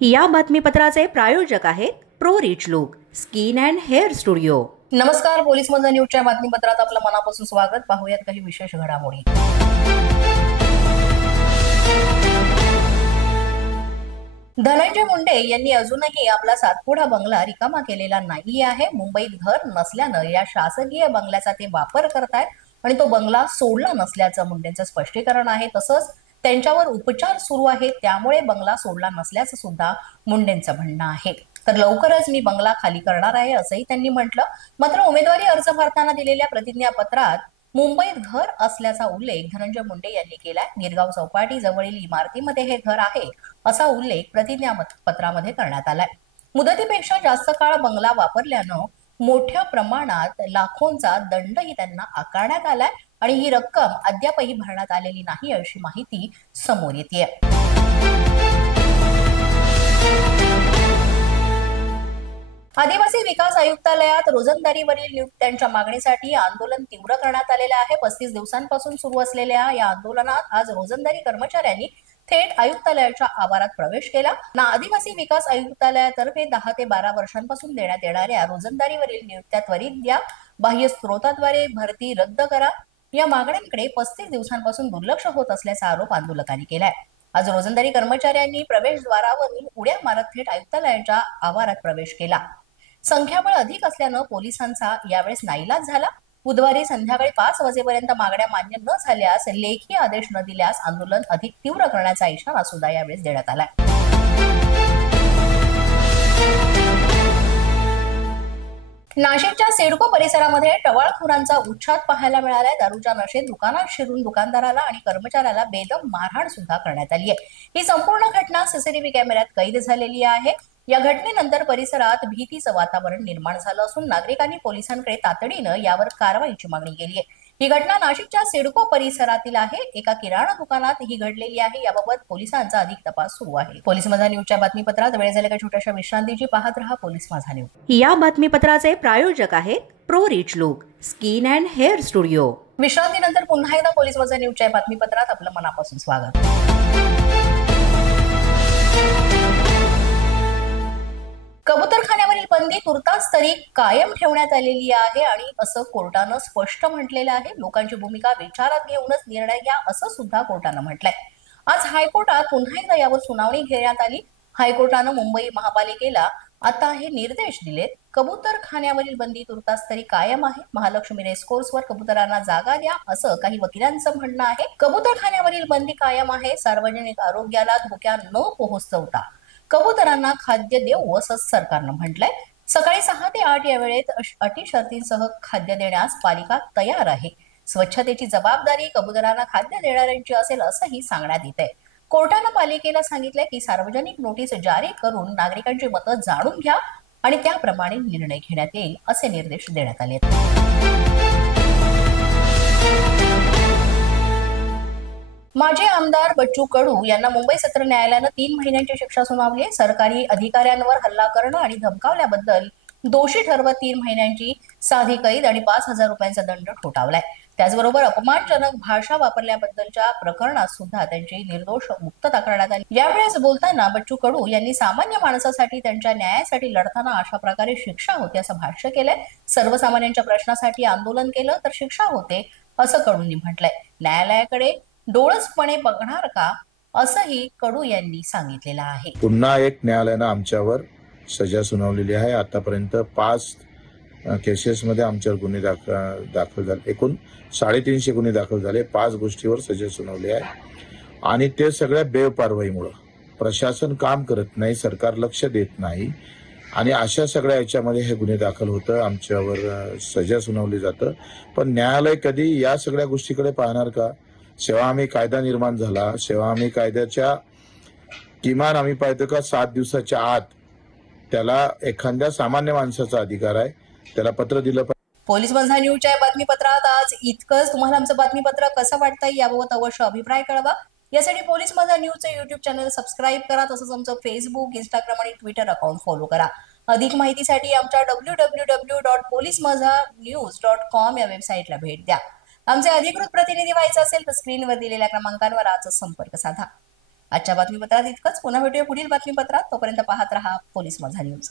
या बातमीपत्राचे प्रायोजक आहेत pro rich look skin and hair studio. नमस्कार, पोलीस मधल्या न्यूजच्या बातमीपत्रात आपलं मनापासून स्वागत। पाहूयात काही विशेष घडामोडी। धनंजय मुंडे यांनी अजूनही आपला सातपुडा बंगला रिकामा केलेला नाही आहे। मुंबईत घर नसल्यानं या शासकीय बंगल्याचा ते वापर करतायत आणि तो बंगला सोडला नसल्याचं मुंडेंचं स्पष्टीकरण आहे। तसंच त्यांच्यावर उपचार सुरू आहेत, त्यामुळे बंगला सोडला नसल्याचं सुद्धा मुंडेंचं म्हणणं आहे। तर लवकरच मी बंगला खाली करणार आहे असंही त्यांनी म्हटलं। मात्र उमेदवारी अर्ज भरताना दिलेल्या प्रतिज्ञापत्रात मुंबईत घर असल्याचा उल्लेख धनंजय मुंडे यांनी केलाय। गिरगाव चौपाटी जवळील इमारतीमध्ये हे घर आहे असा उल्लेख प्रतिज्ञापत्रामध्ये करण्यात आलाय। मुदतीपेक्षा जास्त काळ बंगला वापरल्यानं मोठ्या प्रमाणात लाखोंचा दंडही त्यांना आकारण्यात आलाय आणि ही रक्कम अद्यापही भरण्यात आलेली नाही अशी माहिती समोर येते। आदिवासी विकास आयुक्तालयात रोजंदारीवरील नियुक्त्यांच्या मागणीसाठी आंदोलन तीव्र करण्यात आलेले आहे। 35 दिवसांपासून सुरू असलेल्या या आंदोलनात आज रोजंदारी कर्मचाऱ्यांनी थेट आयुक्तालयाच्या आवारात प्रवेश केला। आदिवासी विकास आयुक्तालयातर्फे 10 ते 12 वर्षांपासून देण्यात येणाऱ्या रोजंदारीवरील नियुक्त्या त्वरित द्या, बाह्य स्रोताद्वारे भरती रद्द करा या मागण्यांकडे 35 दिवसांपासून दुर्लक्ष होत असल्याचा आरोप आंदोलकांनी केलाय। आज रोजंदारी कर्मचाऱ्यांनी प्रवेशद्वारावरून उड्या मारत थेट आयुक्तालयाच्या आवारात प्रवेश केला। संख्याबळ अधिक असल्यानं पोलिसांचा यावेळेस नाईलाज झाला। बुधवारी संध्याकाळी 5 वाजेपर्यंत मागण्या मान्य न झाल्यास लेखी आदेश न दिल्यास आंदोलन अधिक तीव्र करण्याचा इशारा सुद्धा यावेळेस देण्यात आलाय। नाशिकच्या सिडको परिसरामध्ये टवाळखोरांचा उच्छाद पाहायला मिळालाय। दारूच्या नशेत दुकानात शिरून दुकानदाराला आणि कर्मचाऱ्याला बेदम मारहाण सुद्धा करण्यात आली आहे। ही संपूर्ण घटना सीसीटीव्ही कॅमेऱ्यात कैद झालेली आहे। या घटनेनंतर परिसरात भीतीचं वातावरण निर्माण झालं असून नागरिकांनी पोलिसांकडे तातडीनं यावर कारवाईची मागणी केली आहे। ही घटना नाशिकच्या सिडको परिसरातील आहे। एका किराणा दुकानात ही घडलेली आहे। याबाबत पोलिसांचा अधिक तपास सुरू आहे। पोलीस माझा न्यूजच्या बातमीपत्रात वेळ झाल्या का छोट्याशा विश्रांतीची। पाहत रहा पोलीस माझा न्यूज। या बातमीपत्राचे प्रायोजक आहेत pro rich look skin and hair studio. विश्रांतीनंतर पुन्हा एकदा पोलीस माझा न्यूजच्या बातमीपत्रात आपलं मनापासून स्वागत। कबूतरखान्यावरील बंदी तुर्तास तरी कायम ठेवण्यात आलेली आहे आणि असं कोर्टानं स्पष्ट म्हटलेलं आहे। लोकांची भूमिका विचारात घेऊनच निर्णय घ्या असं सुद्धा कोर्टानं म्हटलंय। आज हायकोर्टात पुन्हा एकदा यावर सुनावणी घेण्यात आली। हायकोर्टानं मुंबई महापालिकेला आता हे निर्देश दिलेत। कबूतरखान्यावरील बंदी तुर्तास तरी कायम आहे। महालक्ष्मी रेसकोर्सवर कबुतरांना जागा द्या असं काही वकिलांचं म्हणणं आहे। कबूतरखान्यावरील बंदी कायम आहे। सार्वजनिक आरोग्याला धोक्यात न पोहोचवता कबुतरांना खाद्य देऊ असं सरकारनं म्हटलंय। सकाळी 6 ते 8 या वेळेत अटी शर्तींसह खाद्य देण्यास पालिका तयार आहे। स्वच्छतेची जबाबदारी कबुतरांना खाद्य देणाऱ्यांची असेल असंही सांगण्यात येत आहे। कोर्टानं पालिकेला सांगितलंय की सार्वजनिक नोटीस जारी करून नागरिकांची मतं जाणून घ्या आणि त्याप्रमाणे निर्णय घेण्यात येईल असे निर्देश देण्यात आले। माजी आमदार बच्चू कडू यांना मुंबई सत्र न्यायालयानं 3 महिन्यांची शिक्षा सुनावली आहे। सरकारी अधिकाऱ्यांवर हल्ला करणं आणि धमकावल्याबद्दल दोषी ठरवत 3 महिन्यांची साधी कैद आणि 5,000 रुपयांचा दंड ठोठावलाय। त्याचबरोबर अपमानजनक भाषा वापरल्याबद्दलच्या प्रकरणात सुद्धा त्यांची निर्दोष मुक्तता करण्यात आली। यावेळेस बोलताना बच्चू कडू यांनी सामान्य माणसासाठी त्यांच्या न्यायासाठी लढताना अशा प्रकारे शिक्षा होते असं भाष्य केलंय। सर्वसामान्यांच्या प्रश्नासाठी आंदोलन केलं तर शिक्षा होते असं कडूंनी म्हटलंय। न्यायालयाकडे डोळसपणे बघणार का असंही कडू यांनी सांगितलेलं आहे। पुन्हा एक न्यायालयानं आमच्यावर सजा सुनावलेली आहे। आतापर्यंत 5 केसेसमध्ये आमच्यावर गुन्हे दाखल झाले। एकूण 350 गुन्हे दाखल झाले। 5 गोष्टीवर सजा सुनावली आहे आणि ते सगळ्या बेकारवाईमुळे प्रशासन काम करत नाही, सरकार लक्ष देत नाही आणि अशा सगळ्या याच्यामध्ये हे गुन्हे दाखल होतं, आमच्यावर सजा सुनावली जातं। पण न्यायालय कधी या सगळ्या गोष्टीकडे पाहणार का? सेवा हमी कायदा निर्माण झाला, सेवा हमी कायद्याच्या किमान आम्ही पाहतो का 7 दिवसाच्या आत त्याला एखाद्या सामान्य माणसाचा अधिकार आहे, त्याला पत्र दिलं पाहिजे। पोलीस माझा न्यूजच्या बातमीपत्रात आज इतकंच। तुम्हाला आमचं बातमीपत्र कसं वाटतंय याबाबत अवश्य अभिप्राय कळवा। यासाठी पोलीस माझा न्यूजचं YouTube चॅनल सबस्क्राईब करा। तसंच आमचं फेसबुक, इंस्टाग्राम आणि ट्विटर अकाउंट फॉलो करा। अधिक माहितीसाठी आमच्या www.policemazanews.com या वेबसाईटला भेट द्या। आमचे अधिकृत प्रतिनिधी व्हायचे असेल तर स्क्रीनवर दिलेल्या क्रमांकावर आजच संपर्क साधा। आजच्या बातमीपत्रात इतकंच. पुन्हा भेटूया पुढील बातमीपत्रात. तोपर्यंत पाहत रहा पोलीस माझा न्यूज.